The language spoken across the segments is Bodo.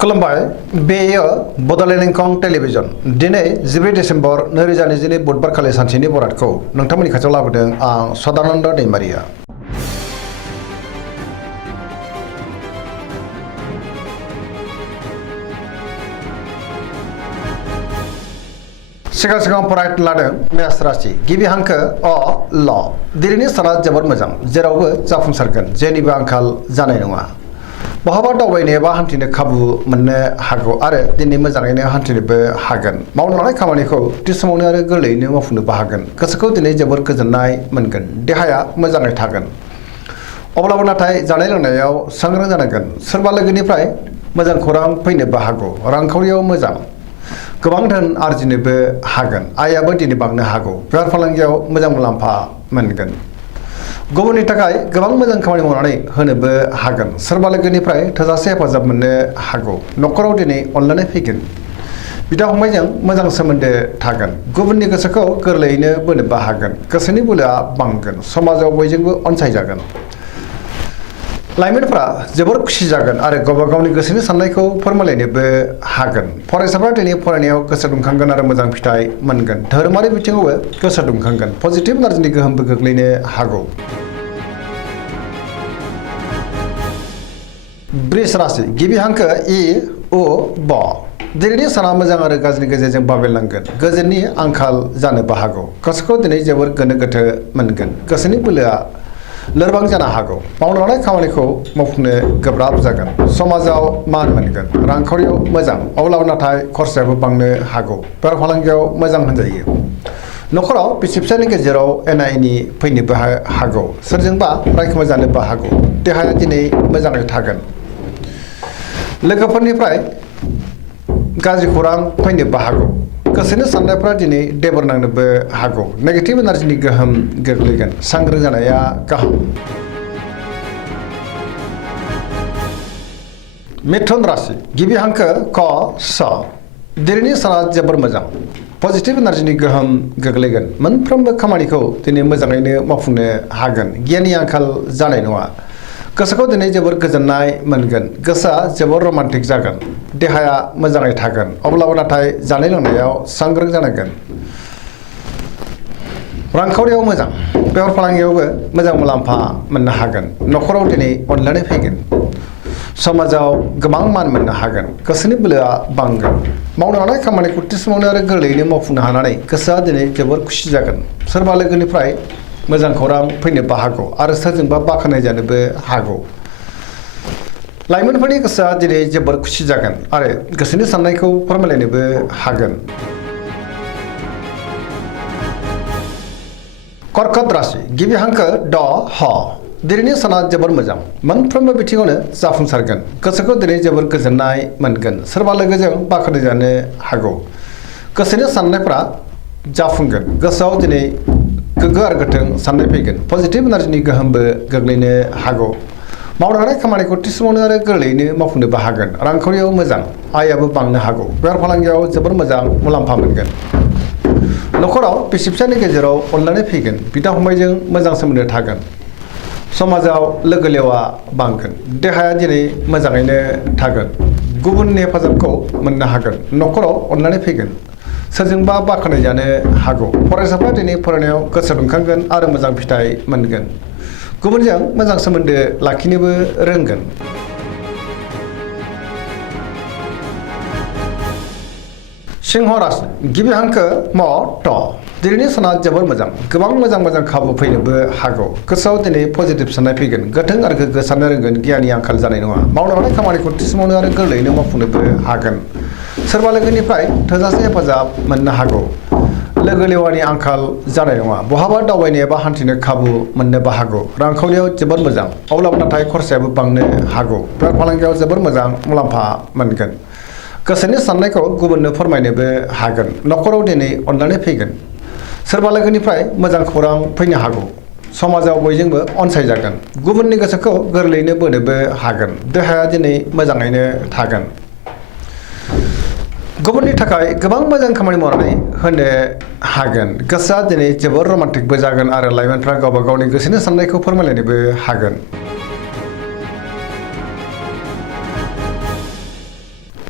खुलुमबाय बेयो बड'लेण्ड इंखं टेलिभिजन दिनै 12 डिसेम्बर 2022 बुधबार खालि सानसेनि बरादखौ नोंथांमोननि खाथियाव लाबोदों आं सदानन्द दैमारिया। सिगां फरायनो लादों मेष राशि गिबि हांखो अ ल दिनैनि साना जोबोद मोजां जेरावबो जाफुंसारगोन जेनिबो आंखाल जानाय नङा। बहाबा दावबायनो एबा हान्थिनो खाबु मोननो हागौ आरो दिनै मोजाङैनो हान्थिनोबो हागोन। मावनो लानाय खामानिखौ थि समावनो आरो गोरलैयैनो मावफुंनोबो हागोन। गोसोखौ दिनै जोबोर गोजोननाय मोनगोन। देहाया मोजाङै थागोन। अब्लाबो नाथाय जानाय लोंनायाव सांग्रां जानांगोन। सोरबा लोगोनिफ्राय मोजां खौरां फैनोबो हागौ। रांखावरियाव मोजां। गोबां धोन आरजिनोबो हागोन। आयाबो दिनै बांनो हागौ। बेफार फालांगियाव मोजां मुलाम्फा मोनगोन। गुबुननि थाखाय गोबां मोजां खामानि मावनानै होनोबो हागोन। सोरबा लोगोनिफ्राय थोजासे हेफाजाब मोननो हागौ। न'खराव दिनै अनलायनाय फैगोन। बिदा फंबायजों मोजां सोमोन्दो थागोन। गुबुननि गोसोखौ गोरलैयैनो बोनोबो हागोन। गोसोनि बोलोआ बांगोन। समाजाव बयजोंबो अनसायजागोन। लाइमोनफ्रा जोबोर खुसि जागोन आरो गावबा गावनि गोसोनि साननायखौ फोरमायलायनोबो हागोन। फरायसाफ्रा दिनै फरायनायाव गोसो दुंखांगोन आरो मोजां फिथाइ मोनगोन। धोरोमारि बिथिङावबो गोसो दुंखांगोन। पजिटिभ एनार्जिनि गोहोमबो गोग्लैनो हागौ। वृष राशि गिबि हांखो इ उ ब दिनैनि साना मोजां आरो गाज्रिनि गेजेरजों बाबेरलांगोन। गोजोननि आंखाल जानोबो हागौ। गोसोखौ दिनै जोबोर गोनो गोथो मोनगोन। गोसोनि बोलोआ लोरबां जानो हागौ। मावनो लानाय खामानिखौ मावफुंनो गोब्राब जागोन। समाजाव मान मोनगोन। रांखावरियाव मोजां अब्लाबो नाथाय खरसायाबो बांनो हागौ। बेफार फालांगियाव मोजां होनजायो। न'खराव बिसि फिसायनि गेजेराव एना एनि फैनोबो हागौ। सोरजोंबा रायखुमा जानोबो हागौ। देहाया दिनै मोजाङै थागोन। लोगोफोरनिफ्राय गाज्रि खौरां फैनोबो हागौ। गोसोनि साननायफ्रा दिनै देबर नांनोबो हागौ। नेगेटिभ एनार्जिनि गोहोम गोग्लैगोन। सांग्रां जानाया गाहाम। मिथुन राशि गिबि हांखो क स दिनैनि साना जोबोर मोजां। पजिटिभ एनार्जिनि गोहोम गोग्लैगोन। मोनफ्रोमबो खामानिखौ दिनै मोजाङैनो मावफुंनो हागोन। गियाननि आंखाल जानाय नङा। गोसोखौ दिनै जोबोर गोजोननाय मोनगोन। गोसोआ जोबोर रमान्टिक जागोन। देहाया मोजाङै थागोन। अब्लाबो नाथाय जानाय लोंनायाव सांग्रां जानांगोन। रांखावरियाव मोजां। बेफार फालांगियावबो मोजां मुलाम्फा मोननो हागोन। न'खराव दिनै अनलायनाय फैगोन। समाजाव गोबां मान मोननो हागोन। गोसोनि बोलोआ बांगोन। मावनो लानाय खामानिखौ थि समावनो आरो गोरलैयैनो मावफुंनो हानानै गोसोआ दिनै जोबोर खुसि जागोन। सोरबा लोगोनिफ्राय मोजां खौरां फैनोबो हागौ आरो सोरजोंबा बाख्नाय जानोबो हागौ। लाइमोनफोरनि गोसोआ दिनै जोबोर खुसि जागोन आरो गोसोनि साननायखौ फोरमायलायनोबो हागोन। कर्कट राशि गिबि हांखो ड ह दिनैनि साना जोबोर मोजां। मोनफ्रोमबो बिथिङावनो जाफुंसारगोन। गोसोखौ दिनै जोबोर गोजोननाय मोनगोन। सोरबा लोगोजों बाख्नाय जानो हागौ। गोसोनि साननायफ्रा जाफुंगोन। गोसोआव दिनै गोग्गो आरो गोथों साननाय फैगोन। पजिटिभ एनार्जिनि गोहोमबो गोग्लैनो हागौ। मावनो हानाय खामानिखौ थि समावनो आरो गोरलैयैनो मावफुंनोबो हागोन। रांखावरियाव मोजां। आयाबो बांनो हागौ। बेफार फालांगियाव जोबोर मोजां मुलाम्फा मोनगोन। न'खराव बिसि फिसायनि गेजेराव अनलायनाय फैगोन। बिदा फंबायजों मोजां सोमोन्दो थागोन। समाजाव लोगो लेवा बांगोन। देहाया दिनै मोजाङैनो थागोन। गुबुननि हेफाजाबखौ मोननो हागोन। न'खराव अनलायनाय फैगोन। सोरजोंबा बाख्नाय जानो हागौ। फरायसाफ्रा दिनै फरायनायाव गोसो दुंखांगोन आरो मोजां फिथाइ मोनगोन। गुबुनजों मोजां सोमोन्दो लाखिनोबो रोंगोन। सिंह राशि गिबि हांखो म ट दिनैनि साना जोबोर मोजां। गोबां मोजां खाबु फैनोबो हागौ। गोसोआव दिनै पजिटिभ साननाय फैगोन। गोथों आरो गोग्गो साननो रोंगोन। गियाननि आंखाल जानाय नङा। मावनो लानाय खामानिखौ थि समावनो आरो गोरलैयैनो मावफुंनोबो हागोन। सोरबा लोगोनिफ्राय थोजासे हेफाजाब मोननो हागौ। लोगो लेवानि आंखाल जानाय नङा। बहाबा दावबायनो एबा हान्थिनो खाबु मोननोबो हागौ। रांखावरियाव जोबोर मोजां अब्लाबो नाथाय खरसायाबो बांनो हागौ। बेफार फालांगियाव जोबोर मोजां मुलाम्फा मोनगोन। गोसोनि साननायखौ गुबुननो फोरमायनोबो हागोन। न'खराव दिनै अनलायनाय फैगोन। सोरबा लोगोनिफ्राय मोजां खौरां फैनो हागौ। समाजाव बयजोंबो अनसायजागोन। गुबुननि गोसोखौ गोरलैयैनो बोनोबो हागोन। देहाया दिनै मोजाङैनो थागोन। गुबुननि थाखाय गोबां मोजां खामानि मावनानै होनो हागोन। गोसोआ दिनै जोबोर रमान्टिकबो जागोन आरो लाइमोनफ्रा गावबा गावनि गोसोनि साननायखौ फोरमायलायनोबो हागोन।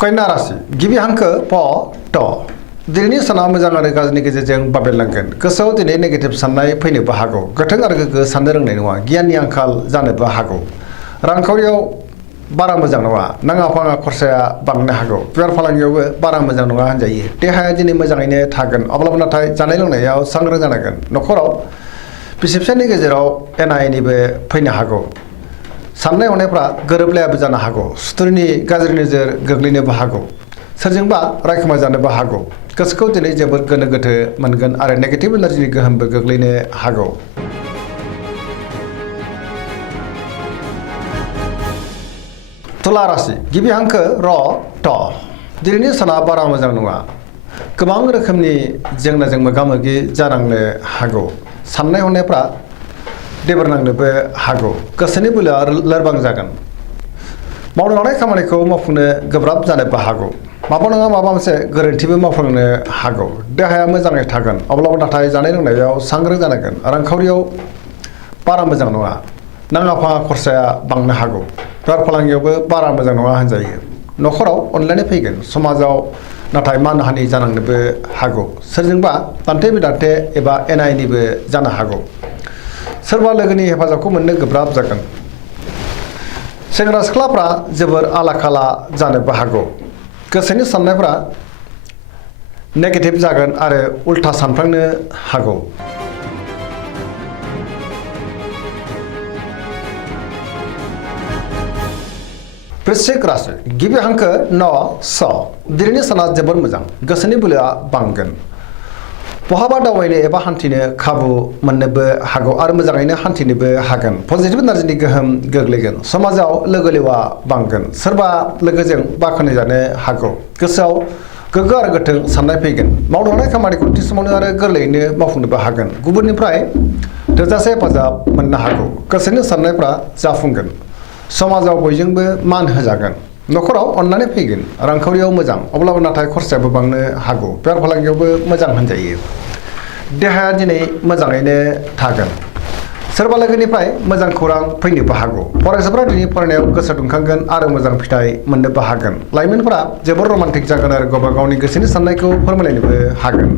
कन्या राशि गिबि हांखो प ट दिनैनि साना मोजां आरो गाज्रिनि गेजेरजों बाबेनलांगोन गोसोआव दिनै नेगेटिभ साननाय फैनोबो हागौ गोथों आरो गोग्गो साननो रोंनाय नङा गियाननि आंखाल जानोबो हागौ रांखावरियाव बारा मोजां नङा नाङा फाङा खरसाया बांनो हागौ बेफार फालांगियावबो बारा मोजां नङा होनजायो देहाया दिनै मोजाङैनो थागोन अब्लाबो नाथाय जानाय लोंनायाव सांग्रां जानांगोन नखराव बिसि फिसायनि गेजेराव एना एनिबो फैनो हागौ साननाय हनायफ्रा गोरोबलायाबो जानो हागौ सुथुरनि गाज्रि नोजोर गोग्लैनोबो हागौ सोरजोंबा रायखुमा जानोबो हागौ गोसोखौ दिनै जोबोद गोनो गोथो मोनगोन आरो नेगेटिभ एनार्जिनि गोहोमबो गोग्लैनो हागौ तुला राशि गिबि हांखो र ट दिनैनि साना बारा मोजां नङा गोबां रोखोमनि जेंनाजों मोगा मोगि जानांनो हागौ साननाय हनायफ्रा देबोरनांनोबो हागौ गोसोनि बोलोआ लोरबां जागोन मावनो लानाय खामानिखौ मावफुंनो गोब्राब जानोबो हागौ माबा नङा माबा मोनसे गोरोन्थिबो मावफ्लांनो हागौ देहाया मोजाङै थागोन अब्लाबो नाथाय जानाय लोंनायाव सांग्रां जानांगोन रांखावरियाव बारा मोजां नङा नाङा फाङा खरसाया बांनो हागौ बेफार फालांगियावबो बारा मोजां नङा होनजायो नखराव अनलायनाय फैगोन समाजाव नाथाय मानहानि जानांनोबो हागौ सोरजोंबा दान्थे बिदान्थे एबा एना एनिबो जानो हागौ सोरबा लोगोनि हेफाजाबखौ मोननो गोब्राब जागोन सेंग्रा सिख्लाफ्रा जोबोर आला खाला जानोबो हागौ गोसोनि साननायफ्रा नेगेटिभ जागोन आरो उल्था सानफ्लांनो हागौ वृश्चिक राशि गिबि हांखो न स दिनैनि साना जोबोर मोजां गोसोनि बोलोआ बांगोन बहाबा दावबायनो एबा हान्थिनो खाबु मोननोबो हागौ आरो मोजाङैनो हान्थिनोबो हागोन पजिटिभ एनार्जिनि गोहोम गोग्लैगोन समाजाव लोगो लेवा बांगोन सोरबा लोगोजों बाख्नाय जानो हागौ गोसोआव गोग्गो आरो गोथों साननाय फैगोन मावनो लानाय खामानिखौ थि समावनो आरो गोरलैयैनो मावफुंनोबो हागोन गुबुननिफ्राय थोजासे हेफाजाब मोननो हागौ गोसोनि साननायफ्रा जाफुंगोन समाजाव बयजोंबो मान होजागोन नखराव अननानै फैगोन रांखावरियाव मोजां अब्लाबो नाथाय खरसायाबो बांनो हागौ बेफार फालांगियावबो मोजां होनजायो देहाया दिनै मोजाङैनो थागोन सोरबा लोगोनिफ्राय मोजां खौरां फैनोबो हागौ फरायसाफ्रा दिनै फरायनायाव गोसो दुंखांगोन आरो मोजां फिथाइ मोननोबो हागोन लाइमोनफोरा जोबोर रमान्टिक जागोन आरो गावबा गावनि गोसोनि साननायखौ फोरमायलायनोबो हागोन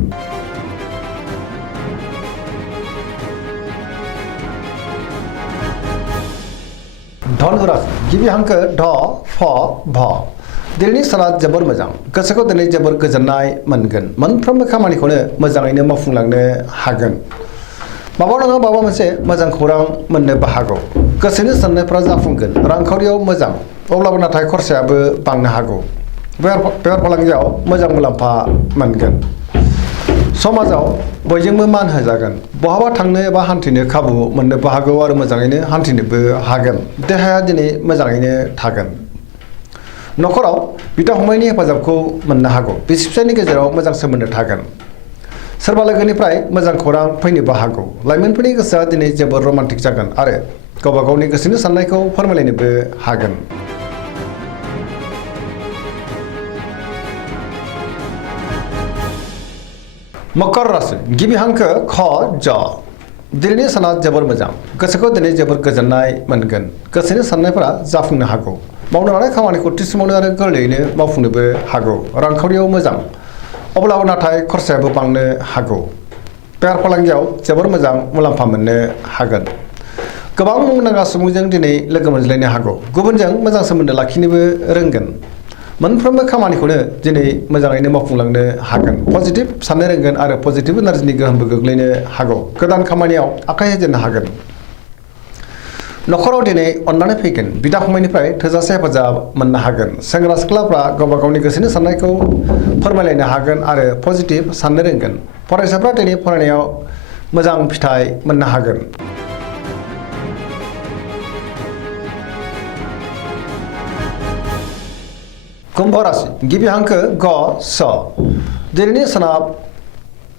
धनु राशि गिबि हांखो ध फ भ दिनैनि साना जोबोर मोजां गोसोखौ दिनै जोबोर गोजोननाय मोनगोन मोनफ्रोमबो खामानिखौनो मोजाङैनो मावफुंलांनो हागोन माबा नङा माबा मोनसे मोजां खौरां मोननोबो हागौ गोसोनि साननायफ्रा जाफुंगोन रांखावरियाव मोजां अब्लाबो नाथाय खरसायाबो बांनो हागौ बेफार फालांगियाव मोजां मुलाम्फा मोनगोन समाजाव बयजोंबो मान होजागोन बहाबा थांनो एबा हान्थिनो खाबु मोननोबो हागौ आरो मोजाङैनो हान्थिनोबो हागोन देहाया दिनै मोजाङैनो थागोन नखराव बिदा फंबायनि हेफाजाबखौ मोननो हागौ बिसि फिसायनि गेजेराव मोजां सोमोन्दो थागोन सोरबा लोगोनिफ्राय मोजां खौरां फैनोबो हागौ लाइमोनफोरनि गोसोआ दिनै जोबोर रमान्टिक जागोन आरो गावबा गावनि गोसोनि साननायखौ फोरमायलायनोबो हागोन मकर राशि गिबि हांखो ख ज दिनैनि साना जोबोर मोजां गोसोखौ दिनै जोबोर गोजोननाय मोनगोन गोसोनि साननायफोरा जाफुंनो हागौ मावनो लानाय खामानिखौ थि समावनो आरो गोरलैयैनो मावफुंनोबो हागौ रांखावरियाव मोजां अब्लाबो नाथाय खरसायाबो बांनो हागौ बेफार फालांगियाव जोबोर मोजां मुलाम्फा मोननो हागोन गोबां मुंदांखा सुबुंजों दिनै लोगो मोनज्लायनो हागौ गुबुनजों मोजां सोमोन्दो लाखिनोबो रोंगोन मोनफ्रोमबो खामानिखौनो दिनै मोजाङैनो मावफुंलांनो हागोन पजिटिभ साननो रोंगोन आरो पजिटिभ एनार्जिनि गोहोमबो गोग्लैनो हागौ गोदान खामानियाव आखाइ होजेननो हागोन नखराव दिनै अननानै फैगोन बिदा फंबायनिफ्राय थोजासे हेफाजाब मोननो हागोन सेंग्रा सिख्लाफ्रा गावबा गावनि गोसोनि साननायखौ फोरमायलायनो हागोन आरो पजिटिभ साननो रोंगोन फरायसाफ्रा दिनै फरायनायाव मोजां फिथाइ मोननो हागोन कुम्भ राशि गिबि हांखो ग स दिनैनि साना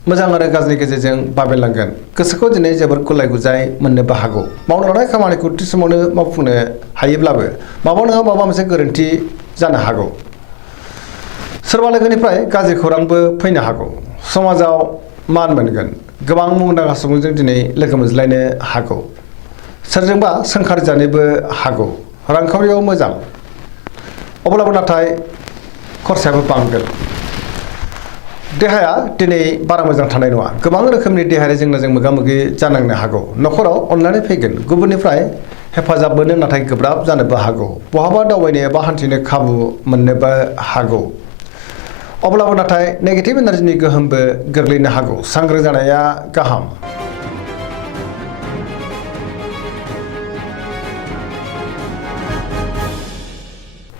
मोजां आरो गाज्रिनि गेजेरजों बाबेनलांगोन गोसोखौ दिनै जोबोर गुलाय गुजाय मोननोबो हागौ मावनो लानाय खामानिखौ थि समावनो मावफुंनो हायोब्लाबो माबा नङा माबा मोनसे गोरोन्थि जानो हागौ सोरबा लोगोनिफ्राय गाज्रि खौरांबो फैनो हागौ समाजाव मान मोनगोन गोबां मुंदांखा सुबुंजों दिनै लोगो मोनज्लायनो हागौ सोरजोंबा सोंखारि जानोबो हागौ रांखावरियाव मोजां अब्लाबो नाथाय खरसायाबो बांगोन देहाया दिनै बारा मोजां थानाय नङा गोबां रोखोमनि देहायारि जेंनाजों मोगा-मोगि जानांनो हागौ न'खराव अननानै फैगोन गुबुननिफ्राय हेफाजाब मोननो नाथाय गोब्राब जानोबो हागौ बहाबा दावबायनो एबा हान्थिनो खाबु मोननोबो हागौ अब्लाबो नाथाय नेगेटिभ एनार्जिनि गोहोमबो गोग्लैनो हागौ सांग्रां जानाया गाहाम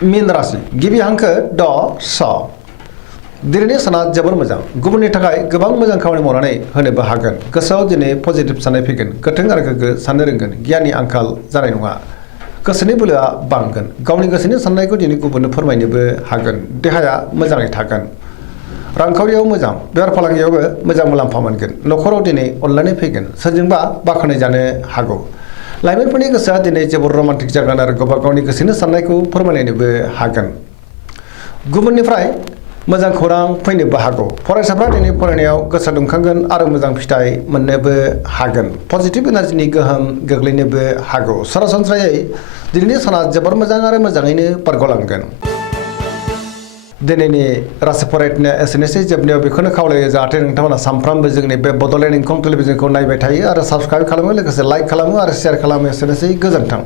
मीन राशि गिबि हांखो ड स दिनैनि साना जोबोर मोजां गुबुननि थाखाय गोबां मोजां खामानि मावनानै होनोबो हागोन गोसोआव दिनै पजिटिभ साननाय फैगोन गोथों आरो गोग्गो साननो रोंगोन गियाननि आंखाल जानाय नङा गोसोनि बोलोआ बांगोन गावनि गोसोनि साननायखौ दिनै गुबुननो फोरमायनोबो हागोन देहाया मोजाङै थागोन रांखावरियाव मोजां बेफार फालांगियावबो मोजां मुलाम्फा मोनगोन न'खराव दिनै अनलायनाय फैगोन सोरजोंबा बाख्नाय जानो हागौ लाइमोनफोरनि गोसोआ दिनै जोबोर रमान्टिक जागोन आरो गावबा गावनि गोसोनि साननायखौ फोरमायलायनोबो हागोन गुबुननिफ्राय मोजां खौरां फैनोबो हागौ फरायसाफ्रा दिनै फरायनायाव गोसो दुंखांगोन आरो मोजां फिथाइ मोननोबो हागोन पजिटिभ एनार्जिनि गोहोम गोग्लैनोबो हागौ सरासनस्रायै दिनैनि साना जोबोर मोजां आरो मोजाङैनो बारग'लांगोन दिनैनि राशि फरायनाया एसेनोसै जोबनायाव बेखौनो खावलायो जाहाथे नोंथांमोना सानफ्रामबो जोंनि बे बड'लेण्ड इंखं टेलिभिजनखौ नायबाय थायो आरो साबस्क्राइब खालामो लोगोसे लाइक खालामो आरो शेयार खालामो एसेनोसै गोजोन्थों